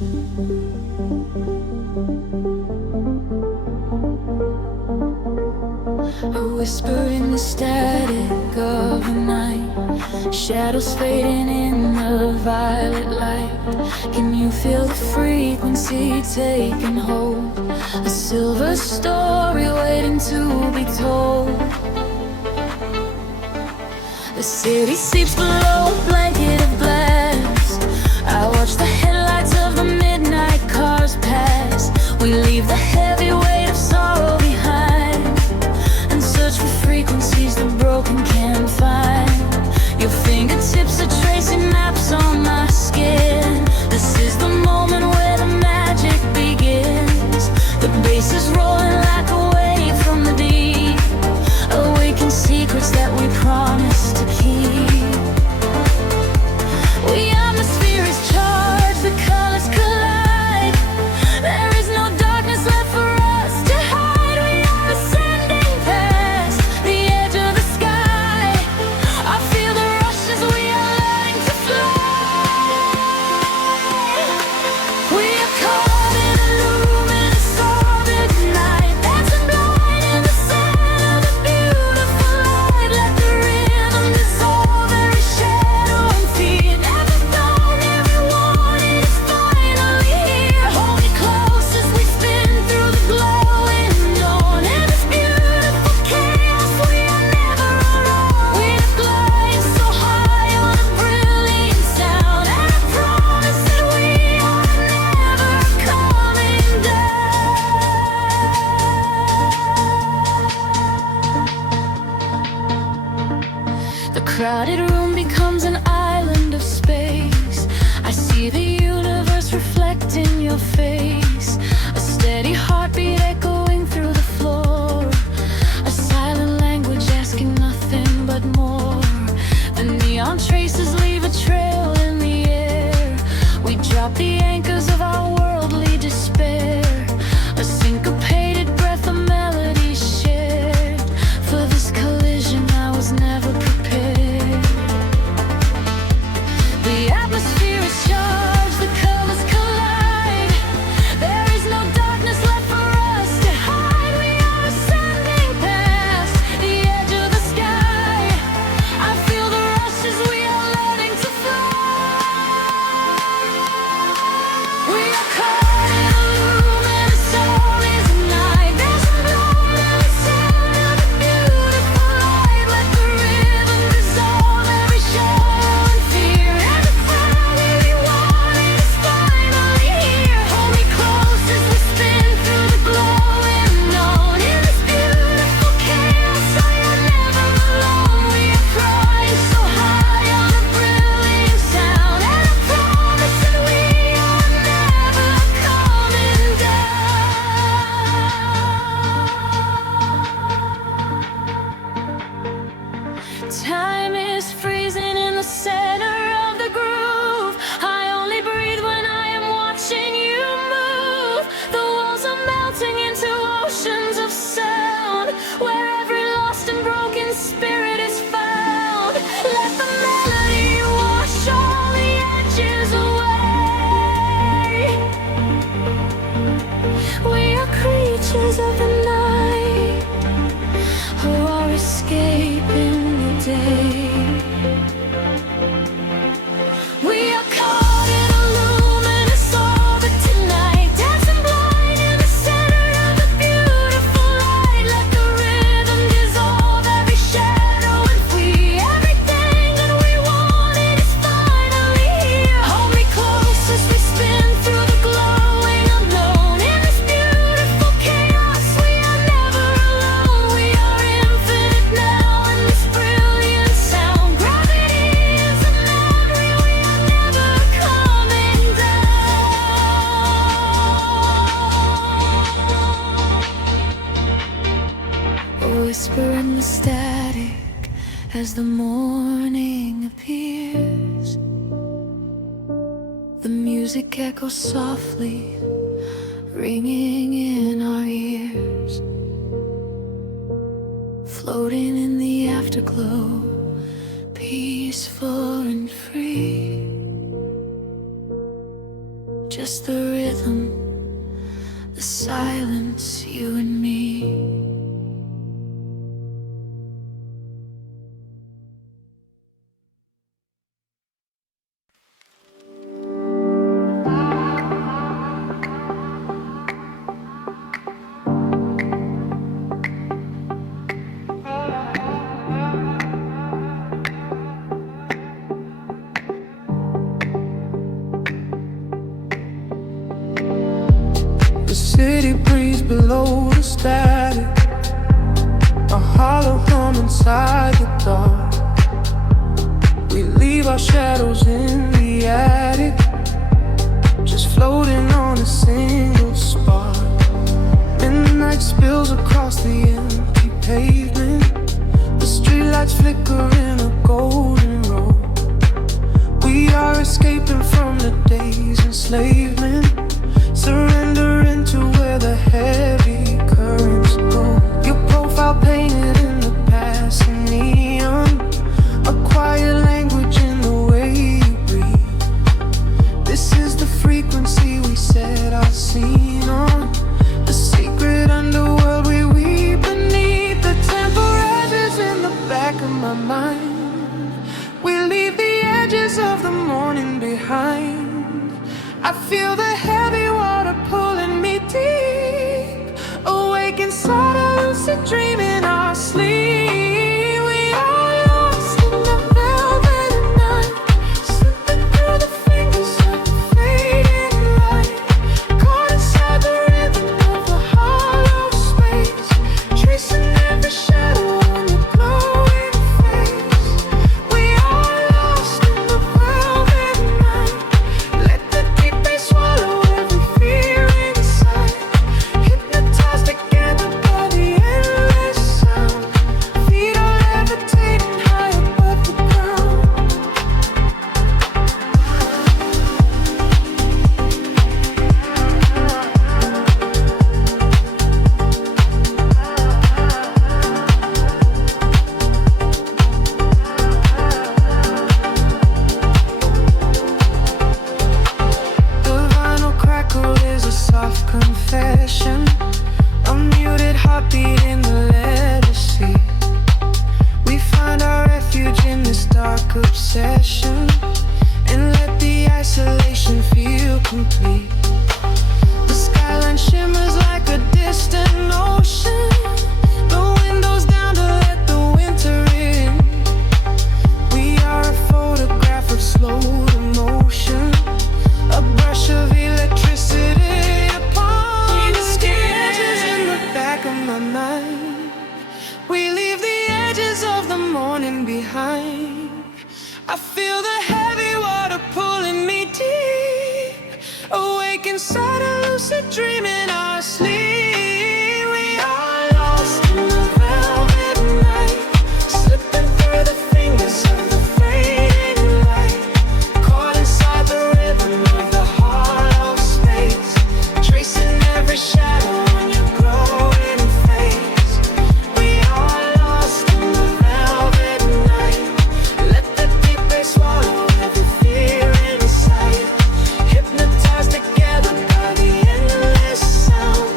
A whisper in the static of the night, shadows fading in the violet light. Can you feel the frequency taking hold? A silver story waiting to be told. The city sleeps below a blanket of glass. I watch the headlights of the midnight cars pass. We leave the heavy weight of sorrow behind and search for frequencies the broken can't find. Your fingertips are tracing maps on my skin. This is the moment where the magic begins. The bass is rolling like a wave from the deep, awaken secrets that we promised to keep. We atmosphere is charged, the colors collide. There is no darkness left for us to hide. We are ascending past the edge of the sky. I feel the rush as we are learning to fly. We are caught in a luminous orbit night, dancing blind in the center of the beautiful light. Let the rhythm dissolve every shadow and fear. Never known, every warning is finally here. Hold me close as we spin through the glowing dawn. In this beautiful chaos, we are never alone. We are gliding so high on a brilliant sound, and I promise that we are never coming down. The crowded room becomes an island of space. I see the universe reflecting your face. A steady heartbeat echoing through the floor. A silent language asking nothing but more. The neon traces leave a trail in the air. We drop the anchors of our worldly despair. A syncopated breath of melody shared. For this collision I was never prepared. The atmosphere is charged, the colors collide. There is no darkness left for us to hide. We are ascending past the edge of the sky. I feel the rush as we are learning to fly. We are caught in a luminous orbit night, dancing blind in the center of the beautiful light. Let the rhythm dissolve every shadow and fear. Every finally wanted is finally here. Hold me close as we spin through the glowing dawn. In this beautiful chaos, I am never alone. We are flying so high on a brilliant sound, and I promise that we are never coming down. Time is freezing in the center of the groove. I only breathe when I am watching you move. The walls are melting into oceans of sound, where every lost and broken spirit is found. Let the melody wash all the edges away. We are creatures of the night, who are escaping the day. We are caught in a luminous orbit tonight, dancing blind in the center of the beautiful light. Let the rhythm dissolve every shadow and free. Everything that we wanted is finally here. Hold me close as we spin through the glowing unknown. In this beautiful chaos, we are never alone. We are infinite now in this brilliant sound. Gravity is a memory, we are never coming down. A whisper in the static as the morning appears. The music echoes softly, ringing in our ears. Floating in the afterglow, peaceful and free. just the rhythm, the silence, you and me. The city breeze below the static, a hollow hum inside the dark. We leave our shadows in the attic, just floating on a single spark. Midnight spills across the empty pavement, the streetlights flicker in a golden row. We are escaping from the day's enslavement, surrendering to where the heavy currents go. Your profile painted in the passing neon, a quiet language in the way you breathe. This is the frequency we set our scene on, the secret underworld we weave beneath. The temple rises in the back of my mind. We leave the edges of the morning behind. I feel the heavy water pulling me deep, awake inside a lucid dream in our sleep. We are lost in the velvet night, slipping through the fingers of the fading light, caught inside the rhythm of the hollow space, tracing every shadow on your glowing face. We are lost in the velvet night. Let the deep bass swallow every fear inside, hypnotized together by the endless sound. Feet are levitating high above the ground. The vinyl crackle is a soft confession, a muted heartbeat in the legacy. We find our refuge in this dark obsession, and let the isolation feel complete. The skyline shimmers like a distant ocean, the windows down to let the winter in. We are a photograph of slow emotion, a brush of electricity upon the sketches in the back of my mind. We leave the edges of the morning behind. I feel the heavy water pulling me deep, awake inside a lucid dream in our sleep. We are lost in the velvet night, slipping through the fingers of the fading light, caught inside the rhythm of the hollow space, tracing every shadow on your glowing face. We are lost in the velvet night. Let the deep bass swallow every fear inside, hypnotized together by the endless sound.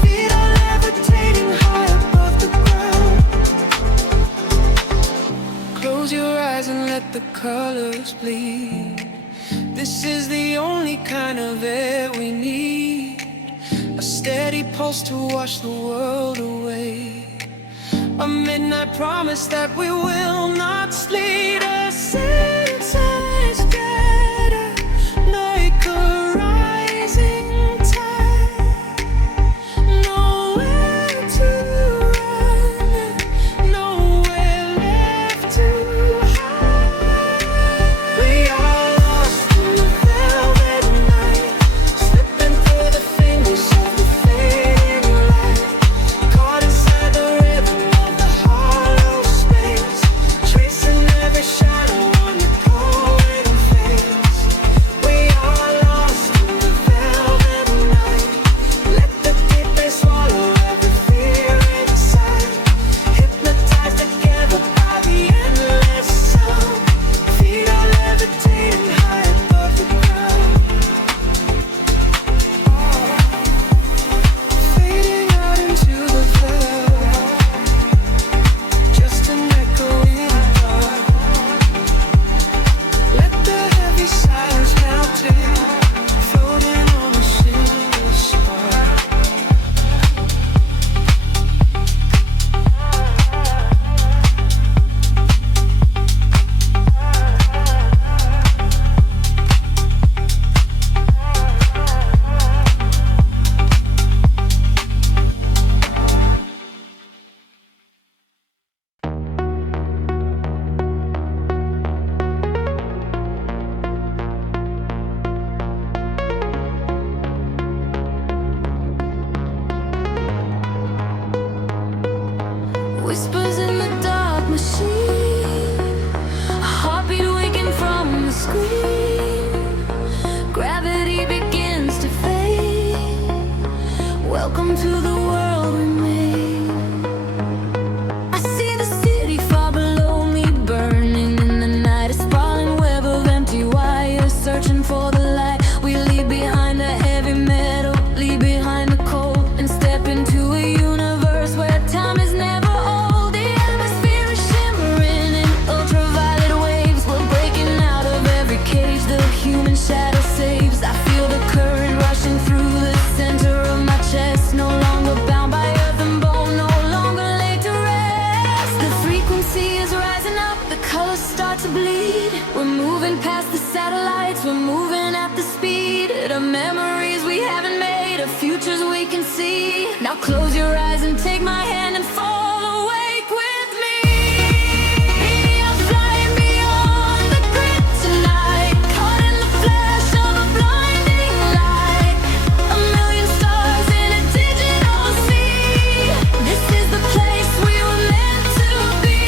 Feet are levitating high above the ground. Close your eyes and let the colors bleed. This is the only kind of air we need, a steady pulse to wash the world away, a midnight promise that we will not sleep. A synths scatter like a rising tide, nowhere to run, nowhere left to hide. We are lost in the velvet night, slipping through the fingers of the fading light, caught inside the rhythm of the hollow space, tracing every shadow on your Welcome to the world we made. I see the city far below me, burning in the night. A sprawling web of empty wires, searching for the light. We leave behind the heavy metal, leave behind the cold, and step into a universe where time is never old. The atmosphere is shimmering in ultraviolet waves. We're breaking out of every cage the human shadow saves. I feel the current rushing through the center of my chest. No longer bound by earth and bone, no longer laid to rest. The frequency is rising up, the colors start to bleed. We're moving past the satellites, we're moving at the speed of memories we haven't made, of futures we can see. Now close your eyes and take my hand and fall awake with me. I'm flying beyond the grid tonight, caught in the flash of a blinding light. A million stars in a digital sea. This is the place we were meant to be.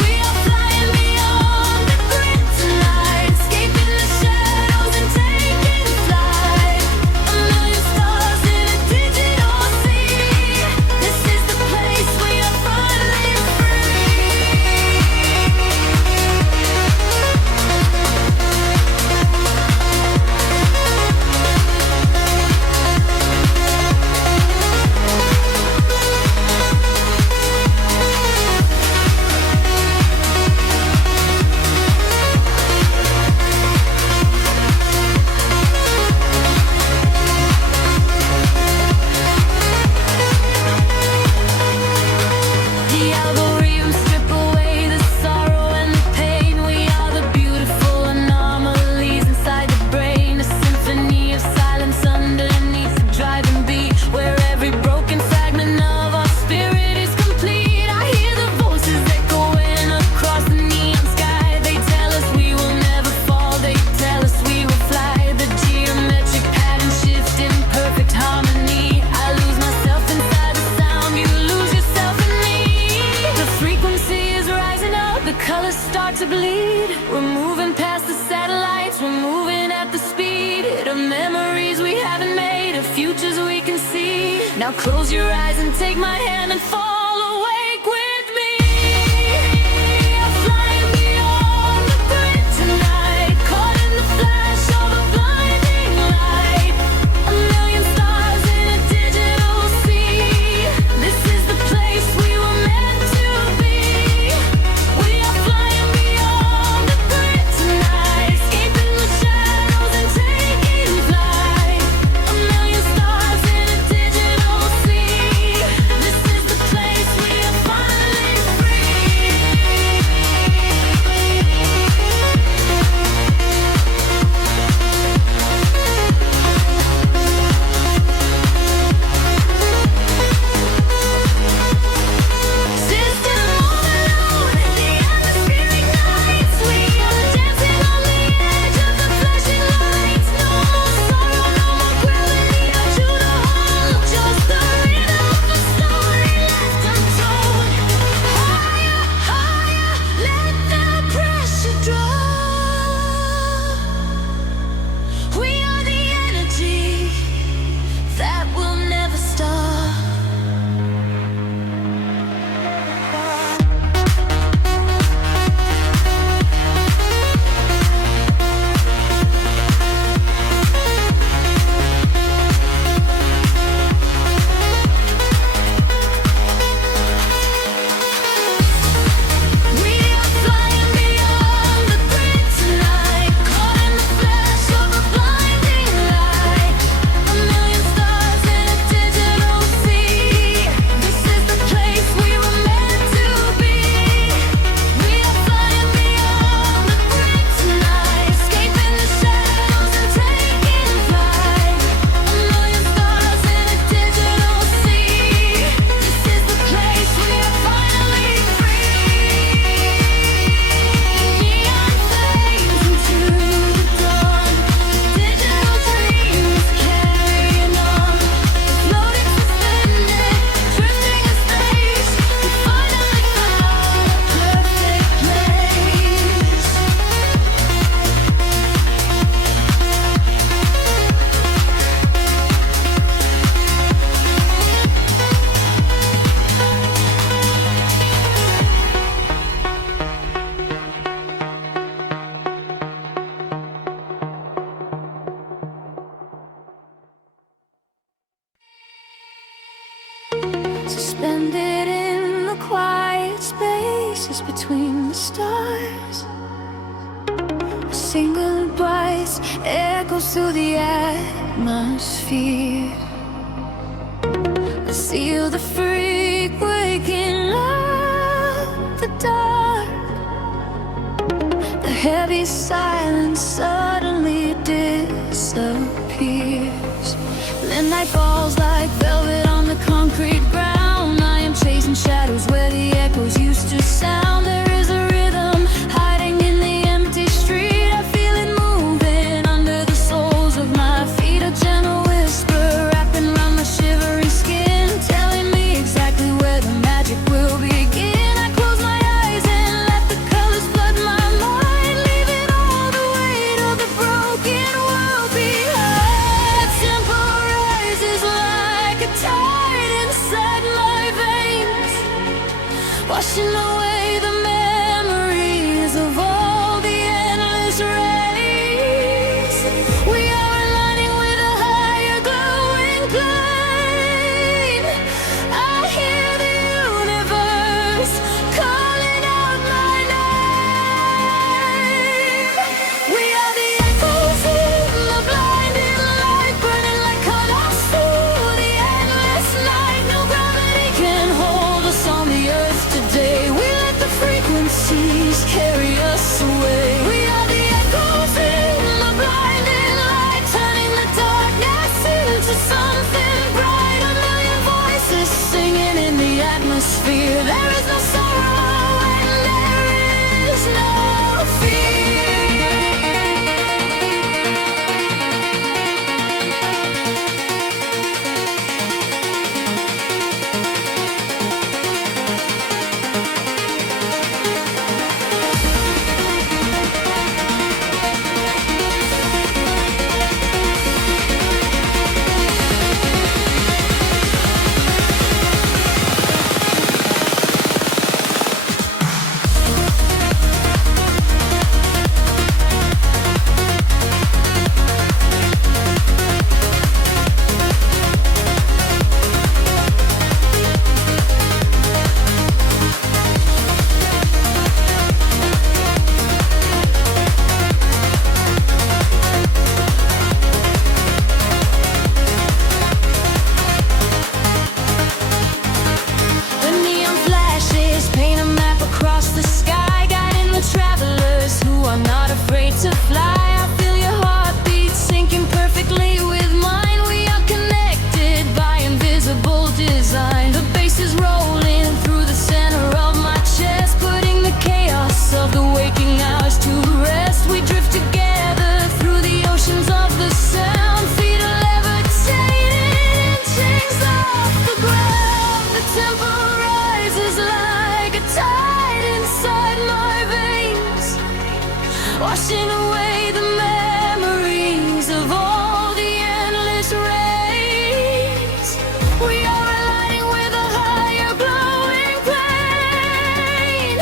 We are flying beyond the grid tonight, escaping the shadows and taking flight. A million stars in a digital sea. This is the place we are finally free. The algorithms strip away the sorrow and the pain. We are the beautiful anomalies inside the brain. A symphony of silence underneath the driving beat, where every broken fragment of our spirit is complete. I hear the voices echoing across the neon sky. They tell us we will never fall, they tell us we will fly. The geometric pattern shift in perfect harmony. I lose myself inside the sound, you lose yourself in me. The frequency is rising up, the colors start to bleed. We're moving past the satellites, we're moving at the speed of memories we haven't made, of futures we can see. Now close your eyes and take my hand and fall awake with me. I'm flying beyond the grid tonight, caught in the flash of a blinding light. A million stars in a digital sea. This is the place we were meant to be. We are flying beyond the grid tonight, escaping the shadows and taking flight. A million stars in a digital sea. This is the place quiet spaces between the stars. A single voice echoes through the atmosphere. I seal the freak waking up the dark. The heavy silence suddenly disappears. The night falls like velvet on the concrete ground. I am chasing shadows where the echoes used to sound. There is a rhythm hiding in the empty street. I feel it moving under the soles of my feet. A gentle whisper wrapping around my shivering skin, telling me exactly where the magic will begin. I close my eyes and let the colors flood my mind, leaving all the weight of the broken world behind. The tempo rises like a tide inside my veins, washing away the memories of all the endless rays. We are aligning with a higher glowing flame. I hear the universe calling out my name. We are the echoes in the blinding light, burning like colors through the endless night. No gravity can hold us on the earth today. We let the frequencies carry us away. We are the echoes in the blinding light, turning the darkness into something bright. A million voices singing in the atmosphere. There is no sorrow and there is no fear. The neon flashes paint a map across the sky, guiding the travelers who are not afraid to fly. I feel your heartbeat syncing perfectly with mine. We are connected by invisible design. The bass is rolling through the center of my chest, putting the chaos of the waking hours to rest. We drift together through the oceans of the sound, feet are levitating, chains off the ground. The tempo rises like a tide inside my veins, washing away the memories of all the endless rays. We are aligning with a higher glowing plane.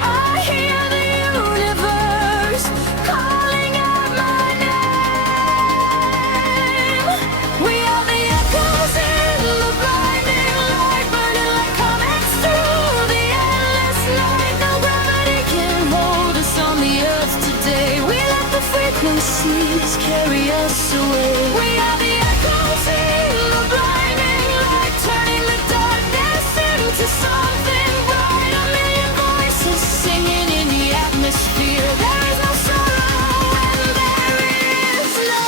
I hear the universe calling out my name. We are the echoes in the blinding light, burning like comets through the endless night. No gravity can hold us on the earth today. We let the frequencies carry us away. We are the echoes in the blinding light, turning the darkness into something bright. A million voices singing in the atmosphere. There is no sorrow and there is no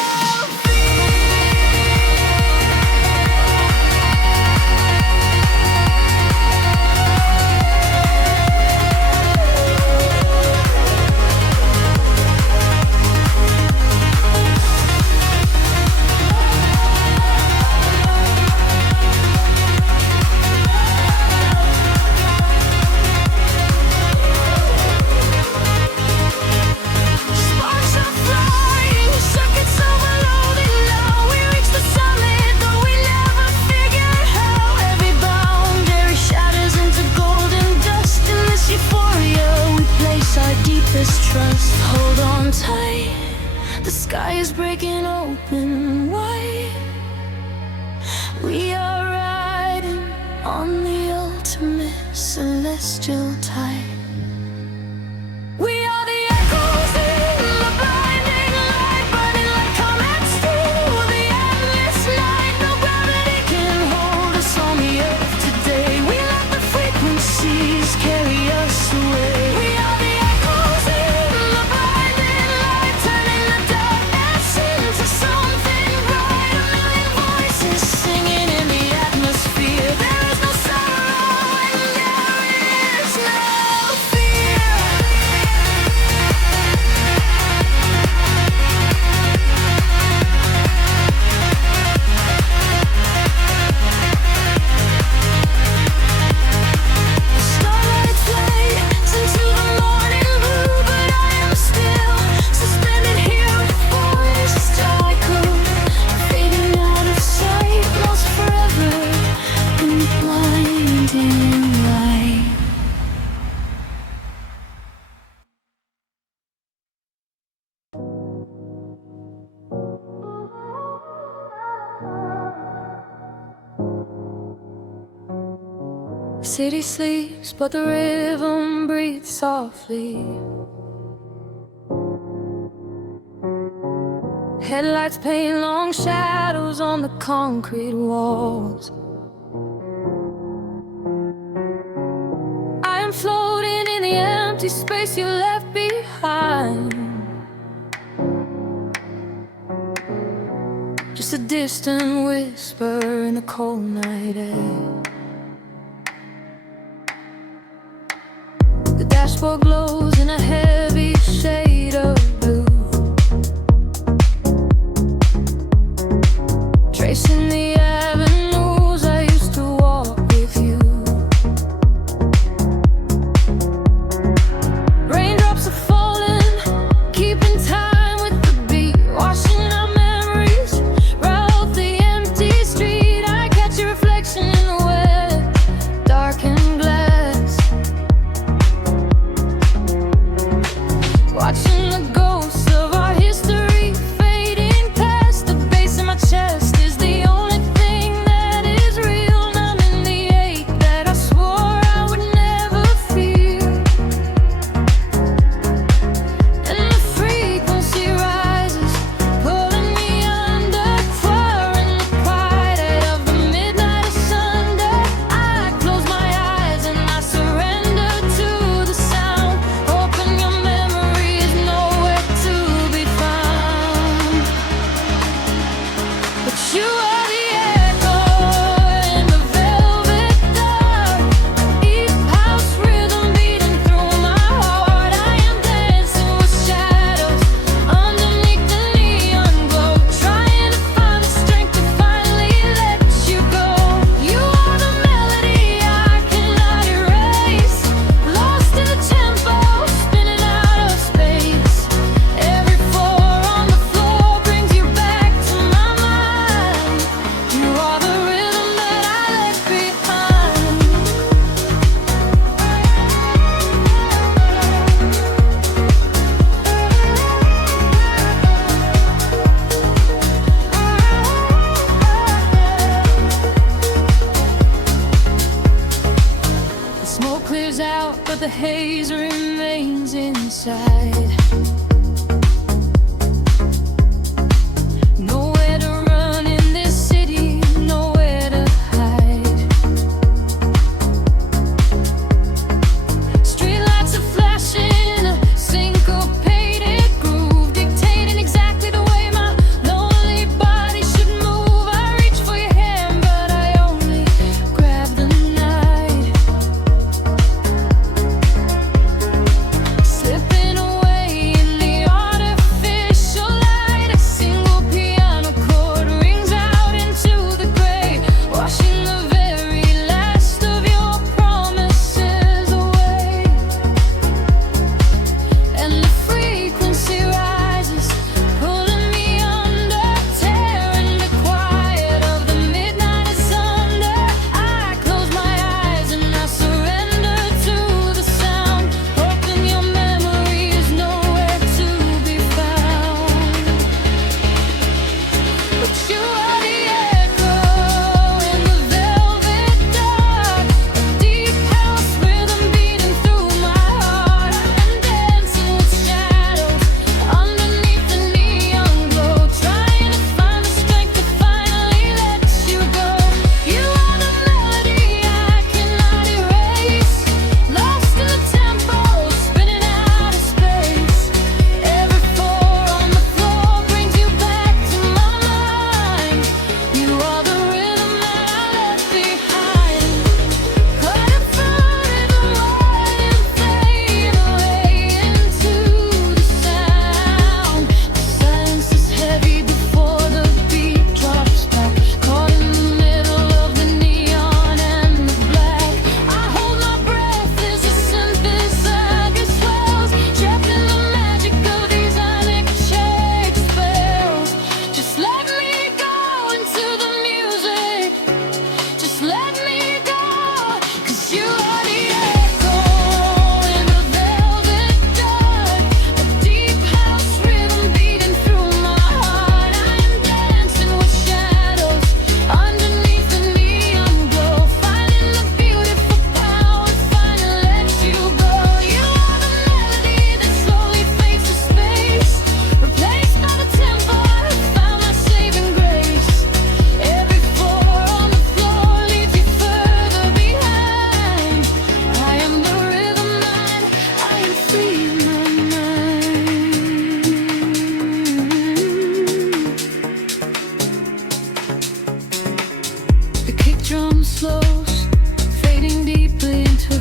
open wide. We are riding on the ultimate celestial tide. We are the echoes in the blinding light, burning like comets through the endless night. No gravity can hold us on the earth today. We let the frequencies carry us away. We are the echoes in the blinding light, turning the darkness into something bright. A million voices singing in the atmosphere. There is no sorrow and there is no fear. Starlight fades into the morning blue, but I am still suspended here with voices I could, fading out of sight, lost forever in the blinding light. City sleeps, but the rhythm breathes softly. Headlights paint long shadows on the concrete walls. I am floating in the empty space you left behind. Just a distant whisper in the cold night air. The dashboard glows in a heavy shade of blue, tracing the avenues I used to walk with you. Raindrops are falling, keeping time with the beat, washing our memories right off the empty street. I catch your reflection in the wet, darkened glass, watching the ghosts of our history fading past. The bass in my chest is the only thing that is real, numbing the ache that I swore I would never feel. And the frequency rises, pulling me under, clearing the quiet of the midnight asunder. I close my eyes and I surrender to the sound, hoping your memory is nowhere to be found. But you are the echo in the velvet dark, East House rhythm beating through my heart. I am dancing with shadows underneath the neon glow, trying to find the strength to finally let you go. You are the melody I cannot erase, lost in the tempo, spinning out of space. Every floor on the floor brings you back to my mind. You are the rhythm that I left behind. The smoke clears out, but the haze remains inside. Nowhere to run in this city, nowhere to hide. Streetlights are flashing, a syncopated groove, dictating exactly the way my lonely body should move. I reach for your hand, but I only grab the night, slipping away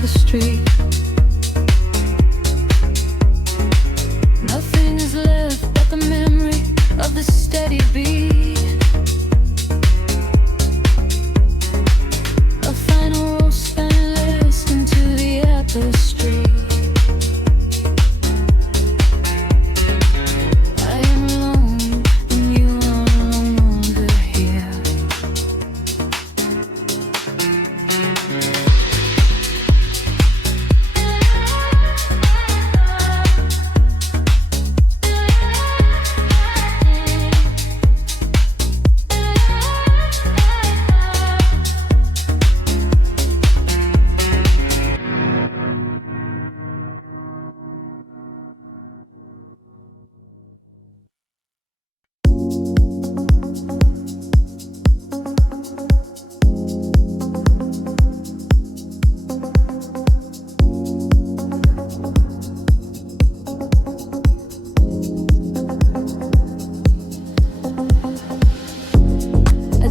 the street. Nothing is left but the memory of the steady beat. A final roll spineless into the tapestry. I am alone and you are no longer here.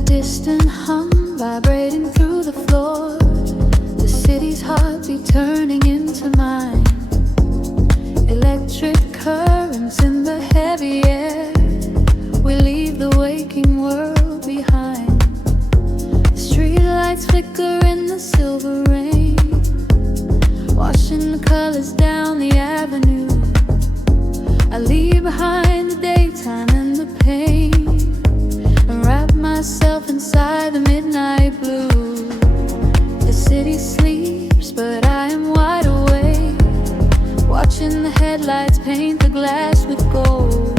Distant hum vibrating through the floor. The city's heartbeat turning into mine. Electric currents in the heavy air. We leave the waking world behind. Street lights flicker in the silver rain, washing the colors down the avenue. I leave behind the daytime and the pain, wrap myself inside the midnight blue. The city sleeps, but I am wide awake, watching the headlights paint the glass with gold.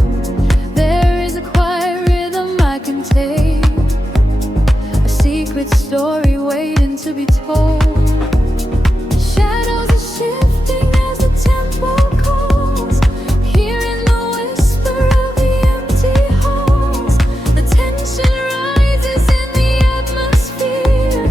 There is a quiet rhythm I can take, a secret story waiting to be told. Shadows are shifting as the tempo calls, hearing the whisper of the empty halls. The tension rises in the atmosphere.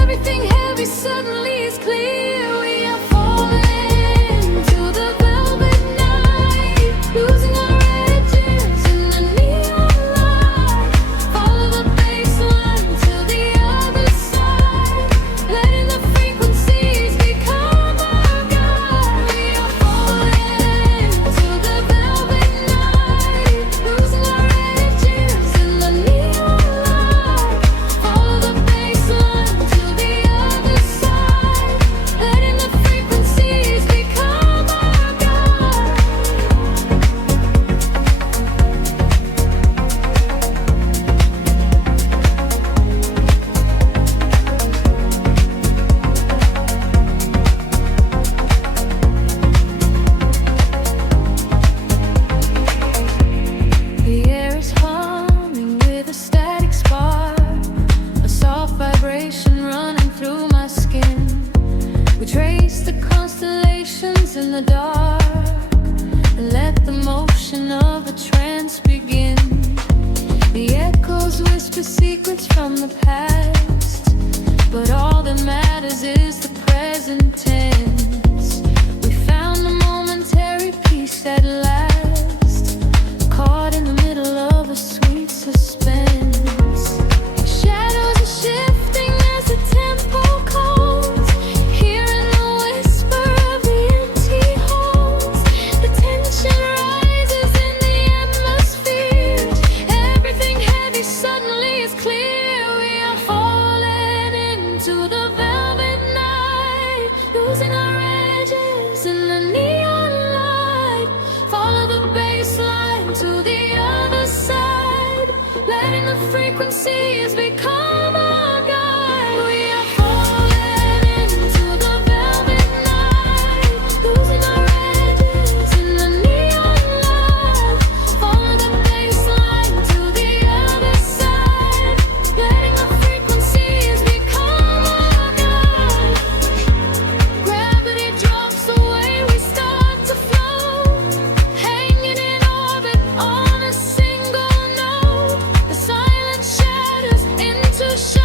Everything heavy suddenly is clear. We are falling to the velvet night, losing our edges in the neon light. Follow the bass line to the other side, letting the frequencies become our guide. We are falling to the velvet night, losing our edges in the neon light. Follow the bass line to the other side, letting the frequencies become our guide. The air is humming with a static spark, a soft vibration running through my skin. We trace the constellations in the dark and let the motion of a trance begin. The echoes whisper secrets from the past, but all that matters is the present tense. We found a momentary peace at last, caught in the middle of a sweet suspense. Shadows are shifting as the tempo calls, hearing the whisper of the empty halls. The tension rises in the atmosphere. Everything heavy suddenly is clear. We are falling into the velvet night, losing our edges in the neon light. Follow the bass line to the other side, letting the frequencies become our guide. We are falling into the velvet night, losing our edges in the neon light. Follow the bass line to the other side, letting the frequencies become our guide. Gravity drops away, we start to float, hanging in orbit on a single note. The silence shatters into shadow.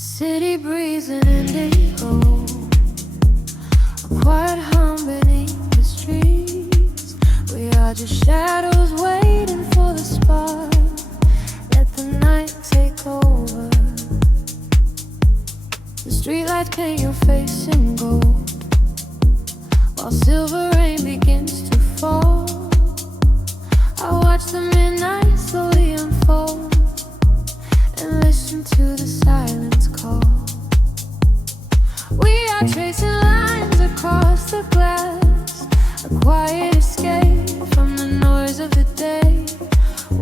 City breeze and indigo, a quiet hum beneath the streets. We are just shadows waiting for the spark. Let the night take over. The streetlights paint your face in gold, while silver rain begins to fall. I watch the midnight slowly unfold and listen to the silence call. We are tracing lines across the glass, a quiet escape from the noise of the day,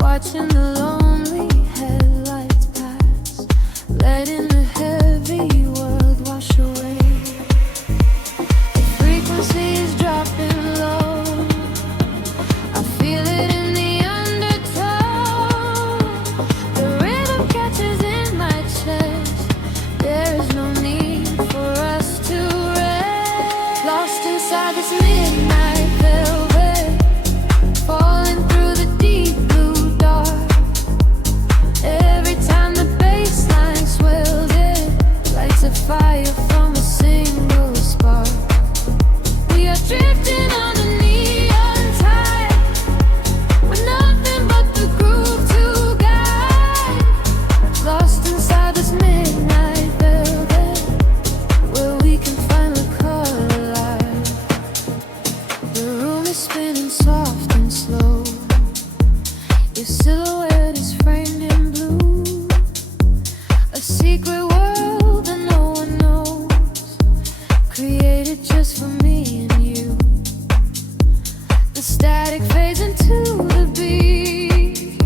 watching the lonely headlights pass, letting the heavy world wash away. The frequency is dropping low, I feel it in the undertow. The rhythm catches in my chest, there is no need for us to rest. Lost inside this midnight velvet, falling through the deep blue dark. Every time the bass line swells, it lights a fire from a single spark. We are drifting on the neon tide, with nothing but the groove to guide. Lost inside this midnight velvet, where we can finally collide. The room is spinning soft and slow, your silhouette is framed in blue, a secret world that no one knows, created just for me and you. The static fades into the beat,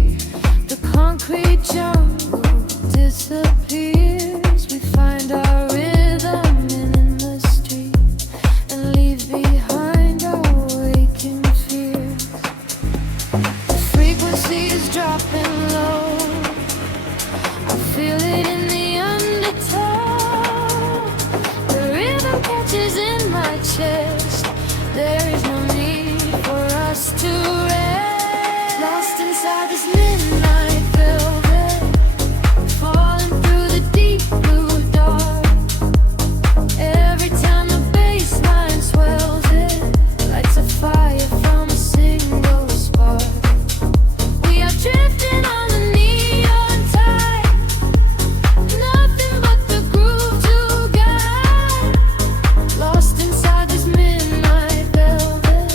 the concrete jungle disappears. We find our rhythm in the street and leave behind our waking fears. The frequency is dropping low, I feel it in the undertow. The rhythm catches in my chest, there is no need for us to rest. Lost inside this midnight velvet, falling through the deep blue dark. Every time the bass line swells, it lights a fire from a single spark. We are drifting on the neon tide, nothing but the groove to guide. Lost inside this midnight velvet,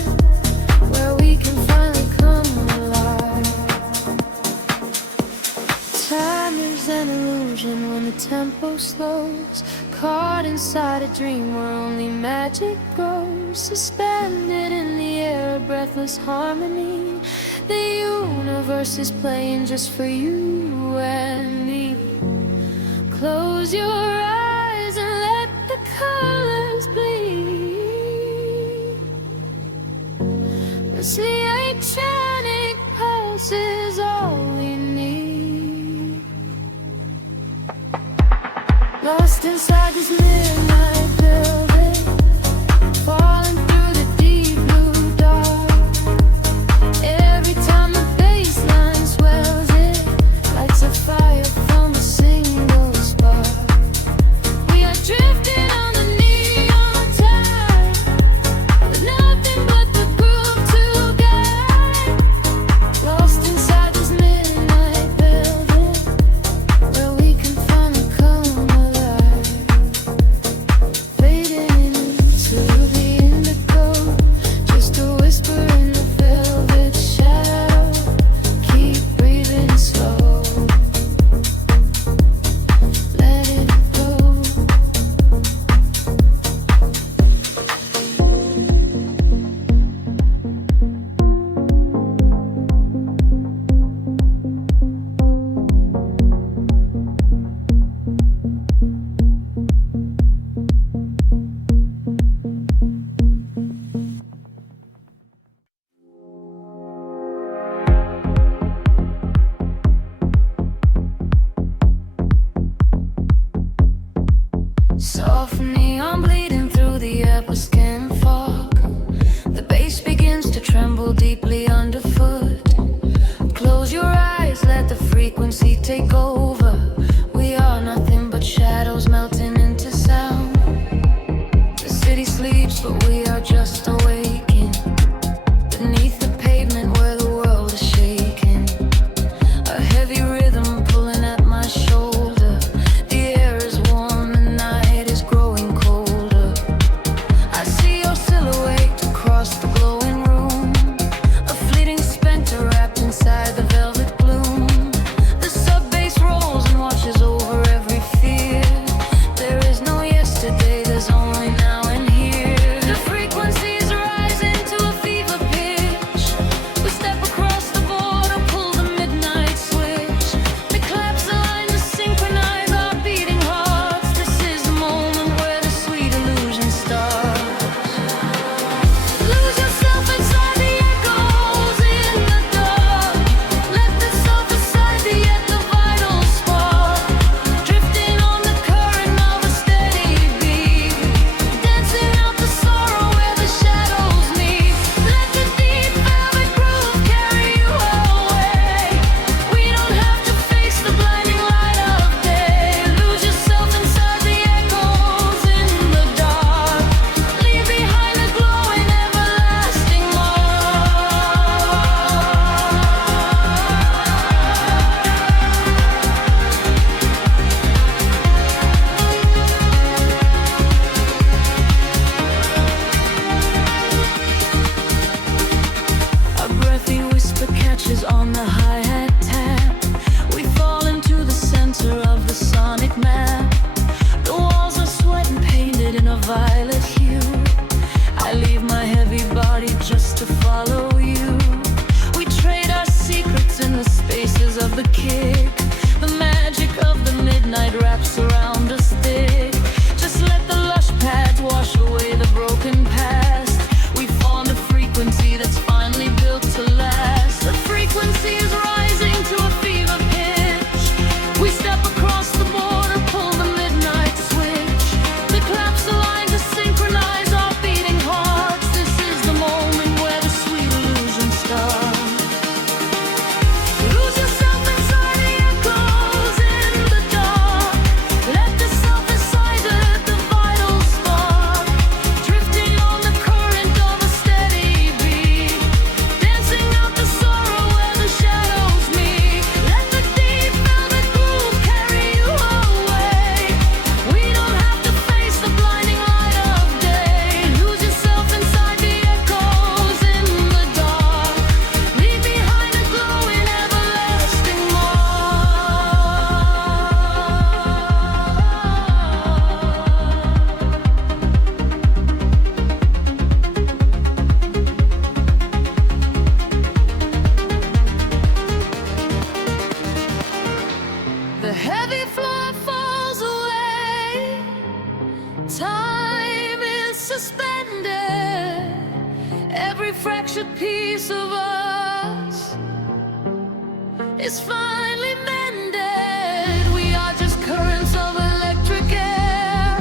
where we can finally come alive. Time is an illusion when the tempo slows, caught inside a dream where only magic grows. Suspended in the air, a breathless harmony. The universe is playing just for you and me. Close your eyes and let the colors bleed. This electronic pulse is all we need. Lost inside this midnight building, falling through the deep blue dark. Every time the bass line swells, it lights a fire from a single spark. We are drifting on the neon tide, with nothing but the groove to guide. Lost inside this midnight velvet, where we can finally come alive. Fading into the indigo, just a whisper in the velvet shadow. Keep breathing slow, let it go. Soft neon bleeding through the upper skin fog. The bass begins to tremble deeply underfoot. Close your eyes, let the frequency take over. We are nothing but shadows. scratches on the hi-hat tap. We fall into the center of the sonic map. The walls are sweat and painted in a violet hue. I leave my heavy body just to follow you. We trade our secrets in the spaces of the kick. The magic of the midnight wraps around us thick. Just let the lush pads wash away the broken past. We fall into frequency that's finally built to last. The frequency is rising to a fever pitch. We step across the border, pull the midnight switch. The claps align to synchronize our beating hearts. This is the moment where the sweet illusion starts. Lose yourself inside the echoes in the dark. Let the self inside the vital spark. Drifting on the current of a steady beat. Dancing out the sorrow where the shadows meet. Let the deep velvet groove carry you away. We don't have to face the blinding light of day. Lose yourself inside the echoes in the dark. Leave behind a glowing everlasting The heavy floor falls away. Time is suspended. Every fractured piece of us is finally mended. We are just currents of electric air,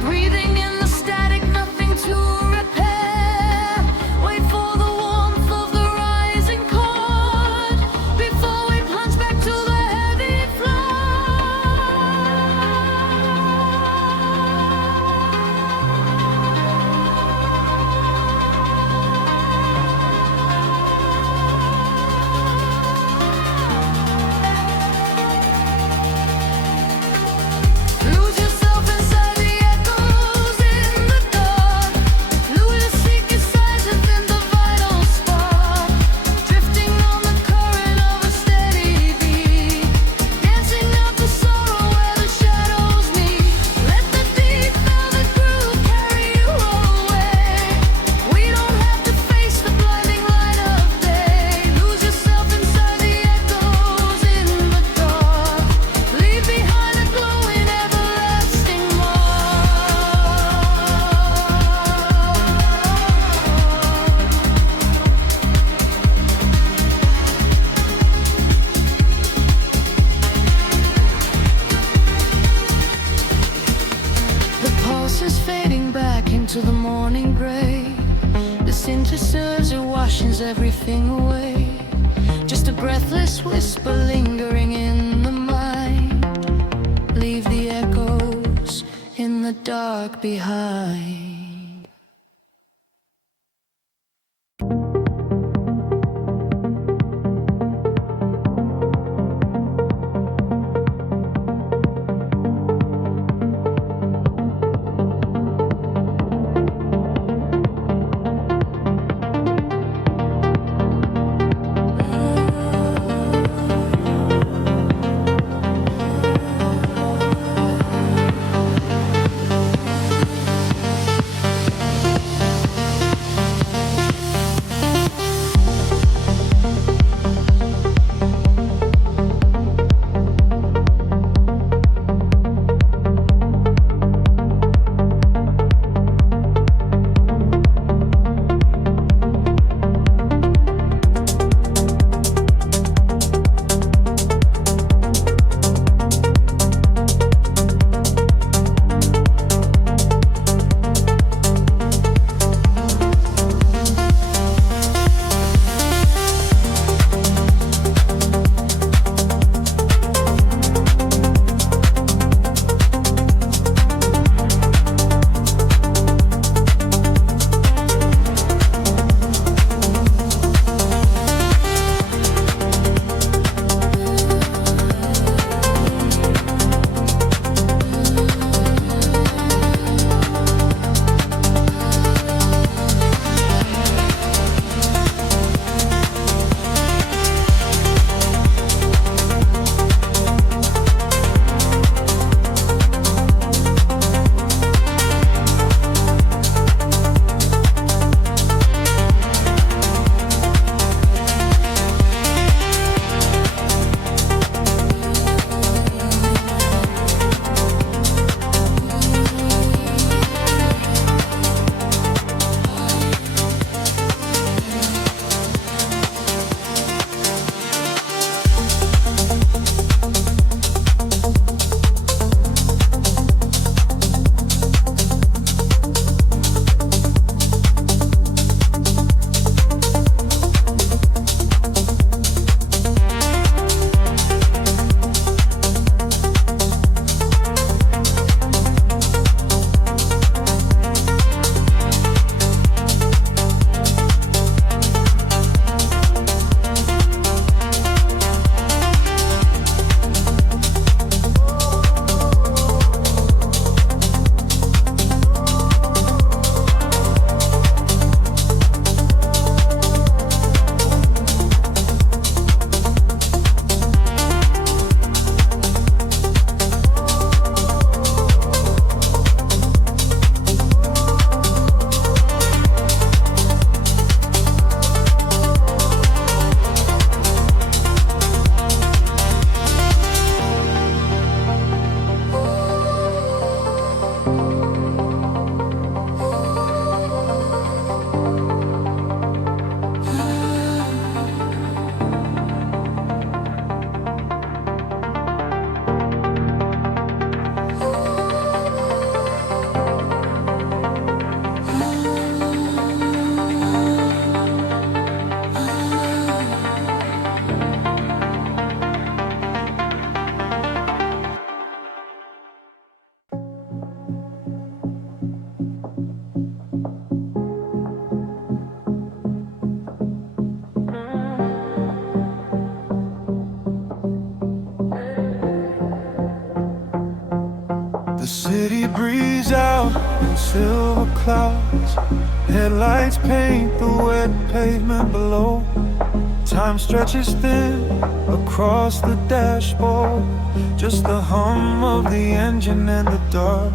breathing in the static, nothing to repair. Wait for the warmth of the rising chord before we plunge back to the heavy Lose yourself inside the echoes in the dark. Lose your secret silence in the vital spark. Drifting on the current of a steady beat. Dancing out the sorrow where the shadows meet. Let the deep velvet groove carry you away. We don't have to face the blinding light of day. Lose yourself inside the echoes in the dark. Leave behind a glowing everlasting The pulse is fading back into the morning gray. The synthesizer washes everything away. Just a breathless whisper lingering in the mind. Leave the echoes in the dark behind. silver clouds. Headlights paint the wet pavement below. Time stretches thin across the dashboard. Just the hum of the engine and the dark.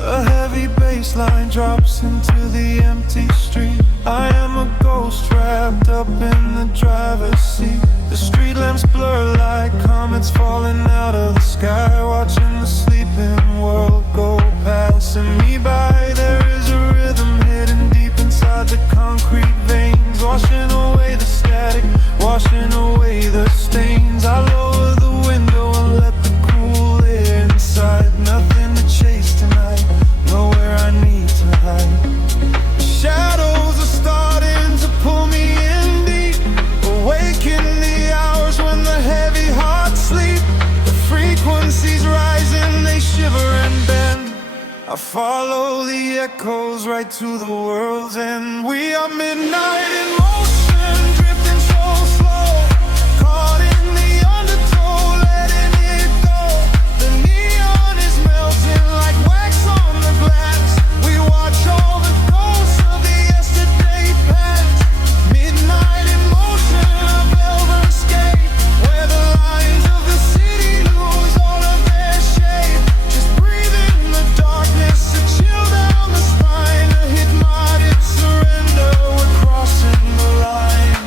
A heavy bass line drops into the empty street. I am a ghost wrapped up in the driver's seat. The street lamps blur like comets falling out of the sky, watching the sleeping world go passing me by. There is a rhythm hidden deep inside the concrete veins, washing away the static, washing away the stains. I lower the window and let the cool air inside. Nothing to chase tonight, nowhere I need to hide. Shadows are starting to pull me in deep, awaken the hours when the heavy hearts sleep. The frequencies rising, they shiver and bend. I follow the echoes right to the world's end. We are midnight in motion, drifting so slow, caught in the undertow, letting it go. The neon is melting like wax on the glass. We watch all the ghosts of the yesterday past. Midnight in motion, a velvet escape, where the lines of the city lose all of their shape. Just breathe in the darkness, a chill down the spine, a hypnotic surrender. We're crossing the line.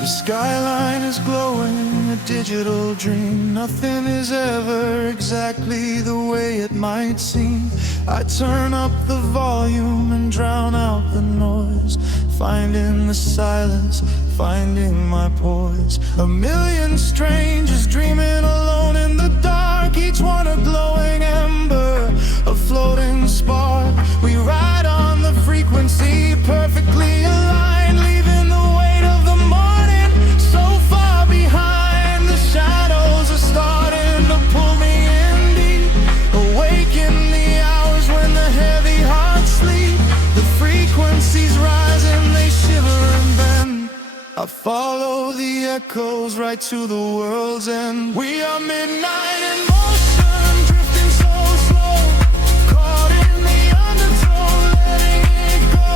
The skyline is glowing, a digital dream. Nothing is ever exactly the way it might seem. I turn up the volume and drown out the noise, finding the silence, finding my poise. A million strangers dreaming alone in the dark, each one a glowing ember, a floating spark. We ride on the frequency, perfectly aligned, leaving the weight of the morning so far behind. The shadows are starting to pull me in deep, awaken the hours when the heavy hearts sleep. The frequencies rise and they shiver and bend. I follow the echoes right to the world's end. We are midnight in motion, drifting so slow, caught in the undertow, letting it go.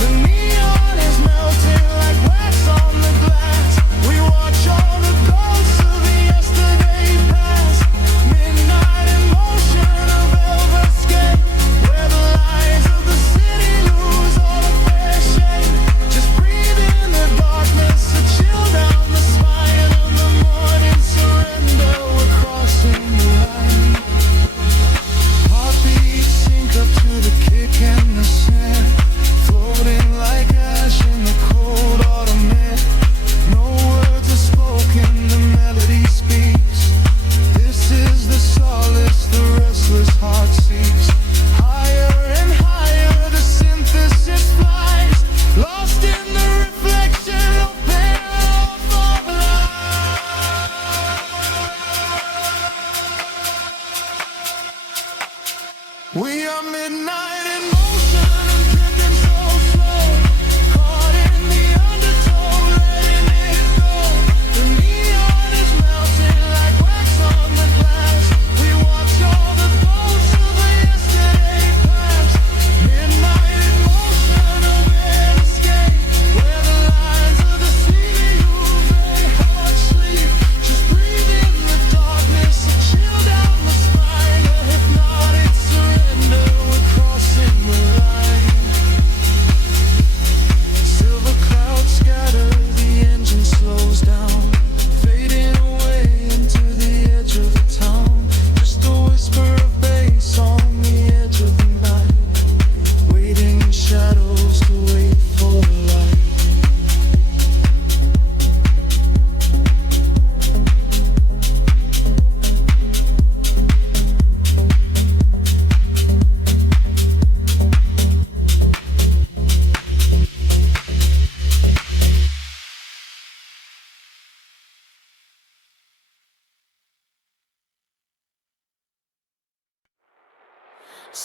The neon is melting like wax on the glass. We watch all the ghosts of the yesterday past. Midnight in motion, a velvet escape, where the lights of the city lose all of their shape. Just breathe in the darkness, a chill down the spine of the morning surrender. We're crossing the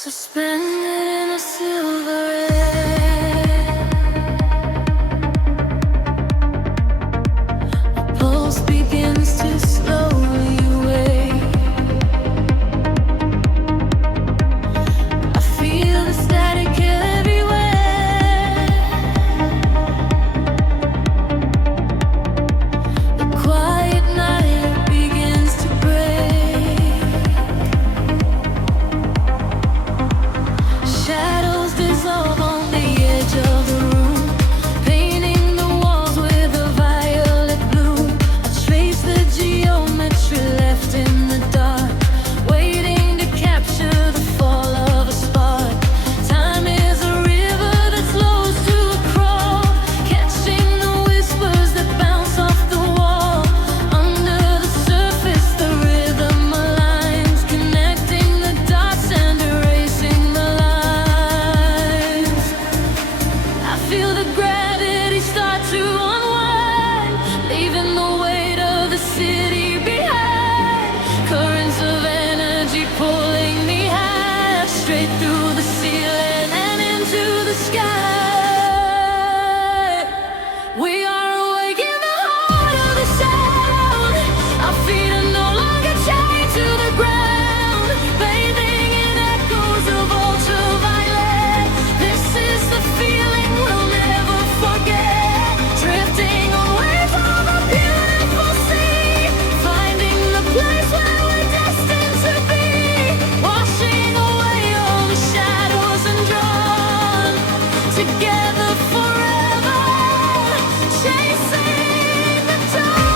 Suspended in a silver air, my pulse begins to slowly wake. I feel the static everywhere. The quiet night begins to break. Shadows dissolve on the edge of the room, painting the walls with a violet bloom. I trace the geometry left in the dark, waiting to capture the fall of a spark. Time is a river that flows to a crawl, catching the whispers that bounce off the wall. Under the surface, the rhythm aligns, connecting the dots and erasing the lines. I feel the gravity start to unwind, leaving the weight of the city behind. Currents of energy pulling me high, straight through the ceiling and into the sky. We are awake in the heart of the sound. Our feet are no longer chained to the ground, bathing in echoes of ultraviolet. This is the feeling we'll never forget. Drifting on waves of a beautiful sea, finding the place where we're destined to be. Washing away all the shadows and drawn together forever, chasing the dawn.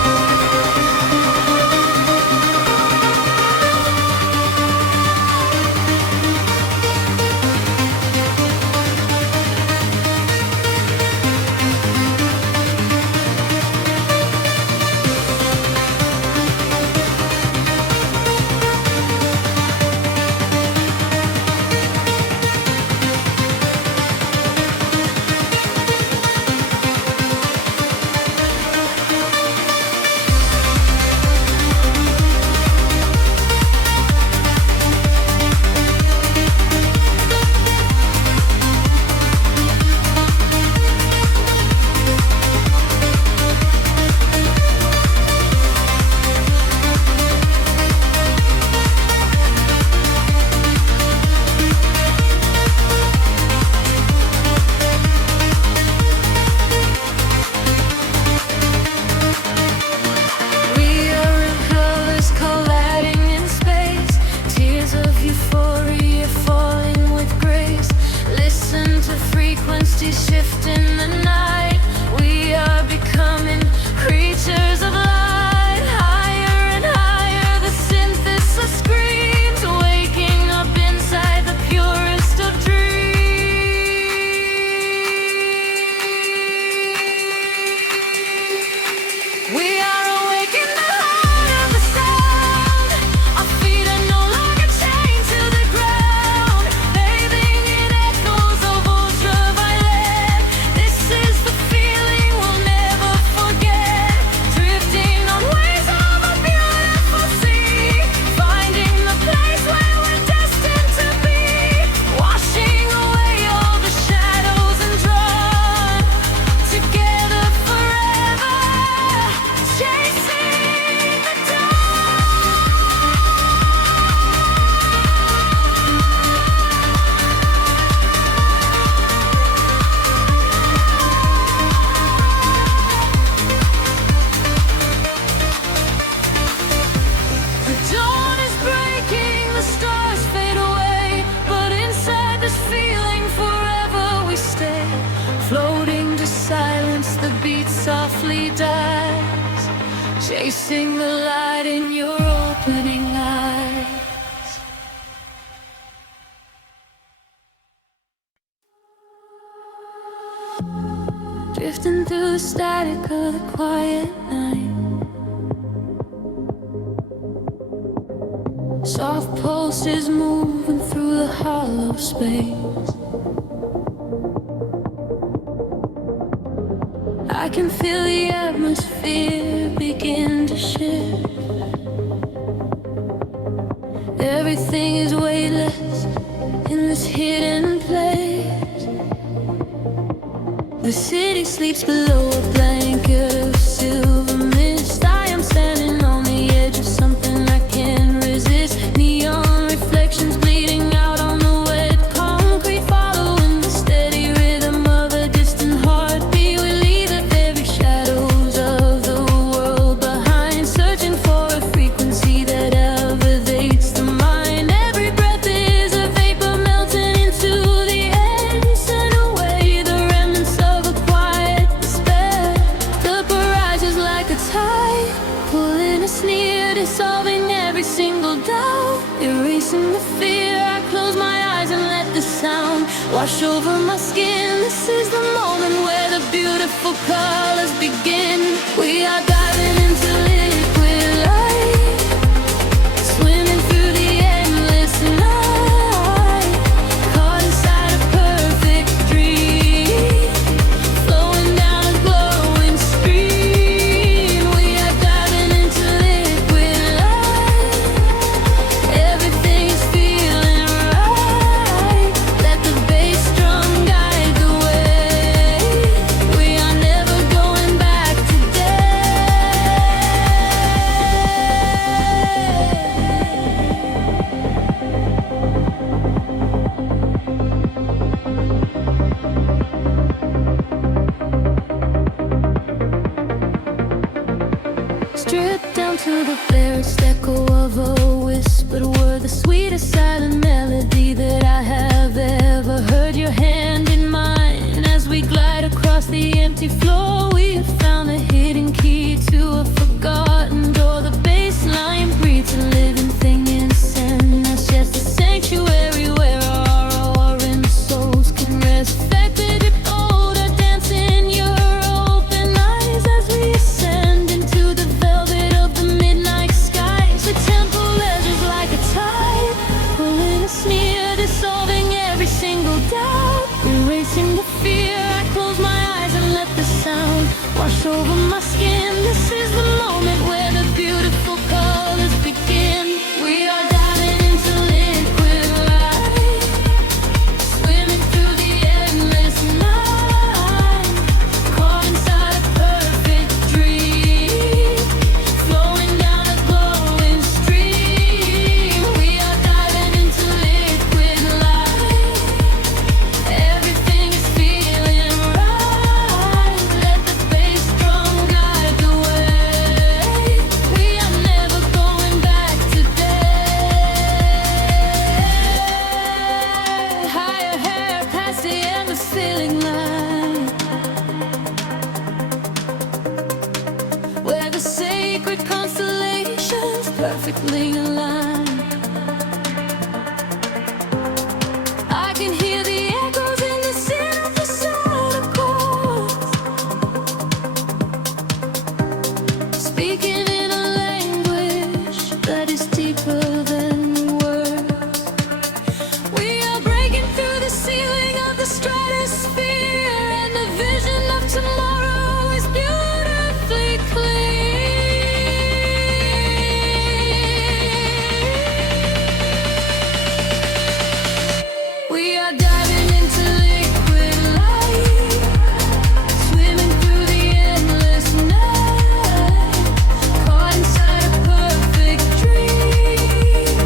We are in colors colliding in space, tears of euphoria falling with grace. Listen to frequencies shift in the night. We are becoming creatures of light. Higher and higher, the synthesis screams, waking up inside the purest of dreams. We are awake in the heart of the sound. Our feet are no longer chained to the ground, bathing in echoes of ultraviolet. This is the feeling we'll never forget. Drifting on waves of a beautiful sea, finding the place where we're destined to be. Washing away all the shadows and drawn together forever, chasing the dawn is breaking, the stars fade away, but inside this feeling forever we stay. Floating to silence, the beat softly dies, chasing the light in your opening eyes. Drifting through the static of the quiet night, soft pulses moving through the hollow space. I can feel the atmosphere begin to shift. Everything is weightless in this hidden place. The city sleeps below a blanket of silver mist. I am standing on the edge of something I can't resist. Neon reflections bleeding out on the wet concrete, following the steady rhythm of a distant heartbeat. We leave the very shadows of the world behind, searching for a frequency that elevates the mind. Every breath is a vapor melting into the air, send away the remnants of a quiet despair. The barrage is like a tide, pulling us near, dissolving every single doubt, erasing the fear. I close my eyes and let the sound wash over my skin. This is the moment where the beautiful colors begin. We are diving into liquid light, swimming through the endless night, caught inside a perfect dream, flowing down a glowing stream. We are diving into liquid light, everything is feeling right. Let the bass drum guide the way. We are never going back today. Stripped down to the barest echo of a whispered word, the sweetest silent melody that I have ever heard. Your hand in mine as we glide across the empty floor. We have found the hidden key to a forgotten door. The bass line breathes a living thing inside us, yes, a sanctuary where our roaring souls can rest. Affected bold, I dance in your open eyes as we ascend into the velvet of the midnight skies. The temple ledges like a tide, pulling us near, dissolving every single doubt, erasing the fear. I close my eyes and let the sound wash over my skin. This is the moment where the beautiful colors begin. We are diving into liquid light, swimming through the endless night, caught inside a perfect dream, flowing down a glowing stream. We are diving into liquid light, everything is feeling right. Let the bass drum guide the way. We are never going back today. Higher hair past the endless feeling line, where the sacred constellations perfectly aligned. I can hear the echoes in the sin of the solar chords, speaking in a language that is deeper than words. We are breaking through the ceiling of the stratosphere, and the vision of tomorrow is beautifully clear. We are diving into liquid light, swimming through the endless night, caught inside a perfect dream,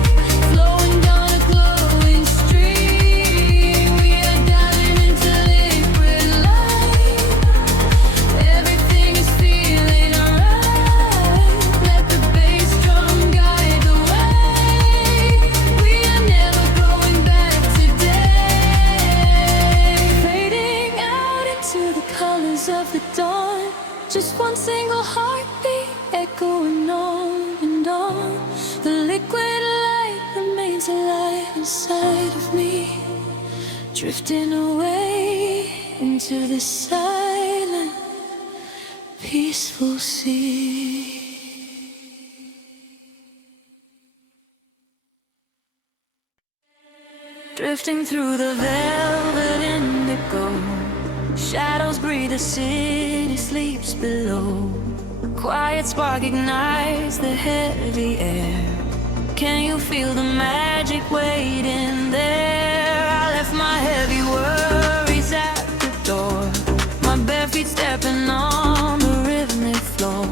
flowing down a glowing stream. We are diving into liquid light, everything is feeling right. Let the bass drum guide the way. We are never going back today. Fading out into the colors of the dawn, just one single heartbeat echoing on and on. The liquid light remains alive inside of me, drifting away into the silent, peaceful sea. Drifting through the velvet indigo, shadows breathe, the city sleeps below. Quiet spark ignites the heavy air. Can you feel the magic waiting there? left my heavy worries at the door. My bare feet stepping on the rhythmic floor.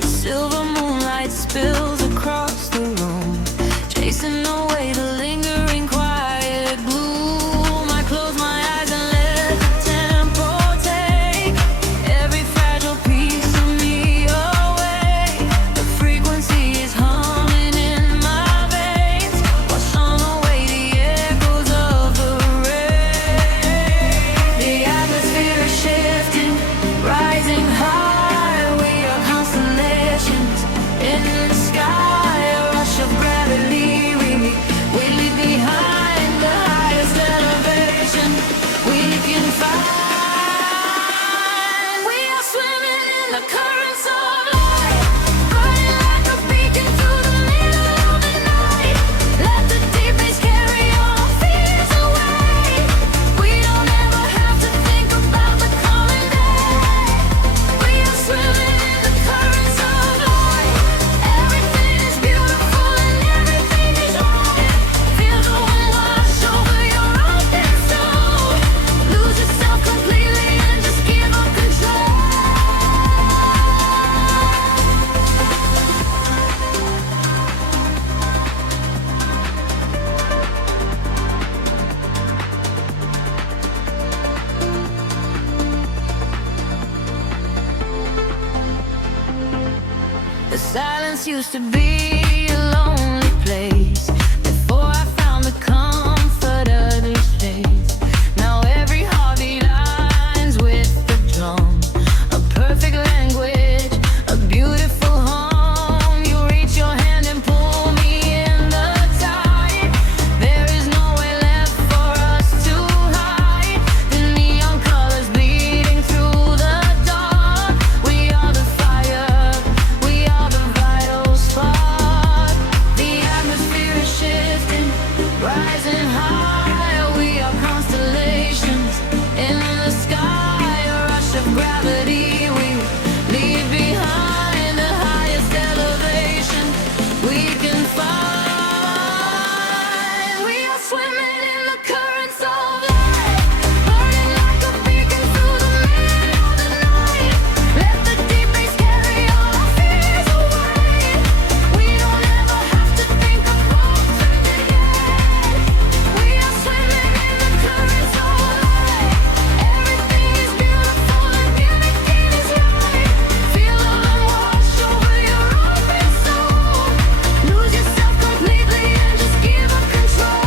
The silver moonlight spills across the room, chasing away the lingering quiet gloom. I close my eyes and let the tempo take every fragile piece of me away. The frequency is humming in my veins, washing away the echoes of the rain. The atmosphere is shifting, rising high. We are constellations in the sky, a rush of gravity. We leave behind the highest elevation we can find. We are swimming in the currents of light, burning like a beacon through the middle of the night. Let the deep bass carry our fears away. We don't ever have to think about the coming day. We are swimming in the currents of light. Everything is beautiful and everything is right. Feel the wind wash over your open soul. Lose yourself completely and just give up control. The silence used to be a lonely place before I found the comfort of this space. Now every heartbeat aligns with the drum, a perfect language, a beautiful home. You reach your hand and pull me in the tide. There is nowhere left for us to hide. The neon colors bleeding through the dark. We are the fire, we are the vital spark. The atmosphere is shifting, rising high. We are constellations in the sky, a rush of gravity. We leave behind the highest elevation we can find. We are swimming in the currents of light, burning like a beacon through the middle of the night. Let the deep bass carry all our fears away. We don't ever have to think about turning yet. We are swimming in the currents of light. Everything is beautiful and everything is right. Feel the wind wash over your open soul. Lose yourself completely and just give up control.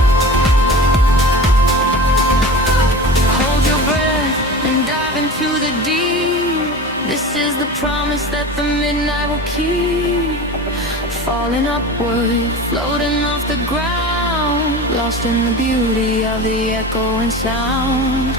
Hold your breath and dive into the deep. This is the promise that the midnight will keep. Falling upward, floating off the ground, lost in the beauty of the echoing sound.